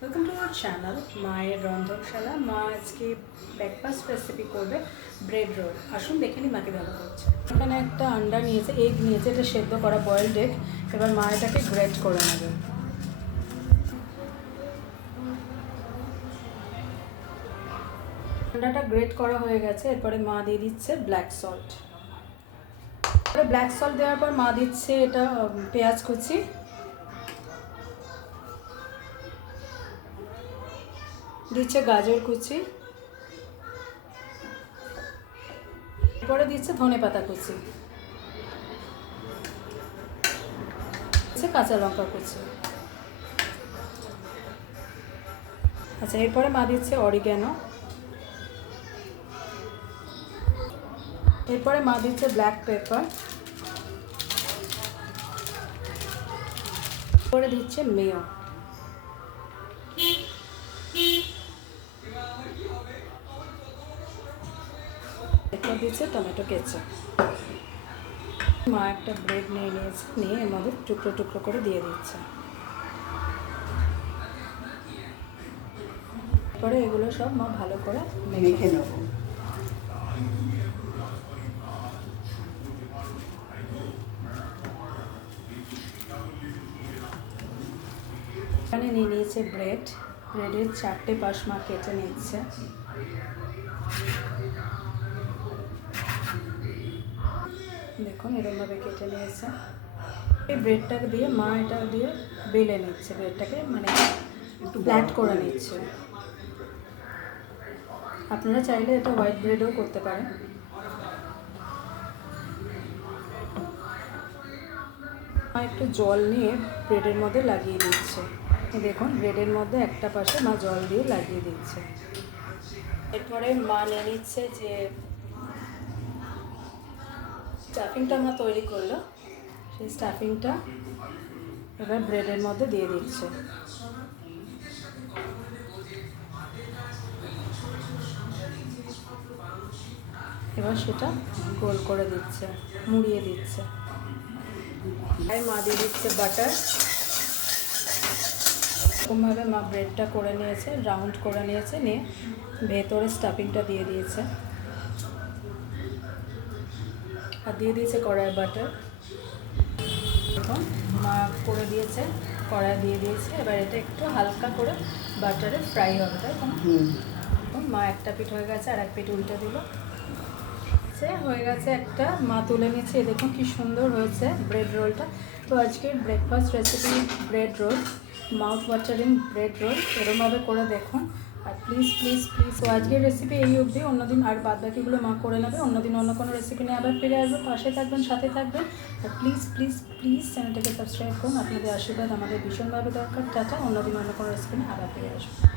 Welcome to our channel মায়ের রন্ধনশালা। মা আজকে ব্রেকফাস্ট রেসিপি করবে ব্রেড রোল। আসুন দেখে নিই মাকে ভালো করছে। এখানে একটা আন্ডা নিয়েছে, এগ নিয়েছে, এটা সেদ্ধ করা বয়েলড এগ। এবার মা এটাকে গ্রেট করে নেবে। আন্ডাটা গ্রেট করা হয়ে গেছে। এরপরে মা দিয়ে দিচ্ছে ব্ল্যাক সল্ট। ব্ল্যাক সল্ট দেওয়ার পর মা দিচ্ছে এটা পেঁয়াজ কুচি, দিচ্ছে গাজর কুচি, এরপরে দিচ্ছে ধনেপাতা কুচি, দিচ্ছে কাঁচা লঙ্কা কুচি। আচ্ছা, এরপরে মা দিচ্ছে অরিগ্যানো, এরপরে মা দিচ্ছে ব্ল্যাক পেপার, এরপরে দিচ্ছে মেয়ো, এরপর দিচ্ছে টমেটো কেচাপ। মা একটা ব্রেড নিয়ে নিয়েছে, নিয়ে এর মধ্যে টুকরো টুকরো করে দিয়ে দিচ্ছে। এরপরে এগুলো সব মা ভালো করে মেখে নেব। এখানে নিয়ে নিয়েছে ব্রেডের 4টে পাশ মা কেটে নিচ্ছে। দেখুন এরকমভাবে কেটে নিয়েছে। এই ব্রেডটাকে দিয়ে মা এটা দিয়ে বেলে নিচ্ছে, ব্রেডটাকে মানে একটু ফ্ল্যাট করে নিচ্ছে। আপনারা চাইলে এটা হোয়াইট ব্রেডও করতে পারেন। মা একটু জল নিয়ে ব্রেডের মধ্যে লাগিয়ে দিচ্ছে। দেখুন ব্রেডের মধ্যে একটা পাশে মা জল দিয়ে লাগিয়ে দিচ্ছে। এরপরে মা নিয়ে নিচ্ছে যে স্টাফিংটা মা তৈরি করলো, সেই স্টাফিংটা এবার ব্রেডের মধ্যে দিয়ে দিচ্ছে। এবার সেটা গোল করে দিচ্ছে, মুড়িয়ে দিচ্ছে। তাই মা দিয়ে দিচ্ছে বাটার। এরকমভাবে মা ব্রেডটা করে নিয়েছে, রাউন্ড করে নিয়েছে, নিয়ে ভেতরে স্টাফিংটা দিয়ে দিয়েছে আর দিয়ে দিয়েছে কড়াই বাটার। এখন মা করে দিয়েছে, কড়াই দিয়ে দিয়েছে। এবার এটা একটু হালকা করে বাটারে ফ্রাই হবে, তাই তো? এখন মা একটা পিঠ হয়ে গেছে, আর এক পিঠ উল্টে দিল। হয়ে গেছে একটা, মা তুলে নিচ্ছে। দেখুন কি সুন্দর হয়েছে ব্রেড রোলটা। তো আজকের breakfast recipe bread role, mouth watering bread role. এরমভাবে করে দেখুন। আর প্লিজ প্লিজ প্লিজ, তো আজকের রেসিপি এই অবধি। অন্যদিন আর বাদ বাকিগুলো মা করে নেবে। অন্যদিন অন্য কোনো রেসিপি নিয়ে আবার ফিরে আসবে। পাশে থাকবেন, সাথে থাকবেন। আর প্লিজ প্লিজ প্লিজ চ্যানেলটাকে সাবস্ক্রাইব করুন। আপনাদের আশীর্বাদ আমাদের ভীষণভাবে দরকার। টাটা, অন্যদিন অন্য কোনো রেসিপি নিয়ে আবার ফিরে আসবে।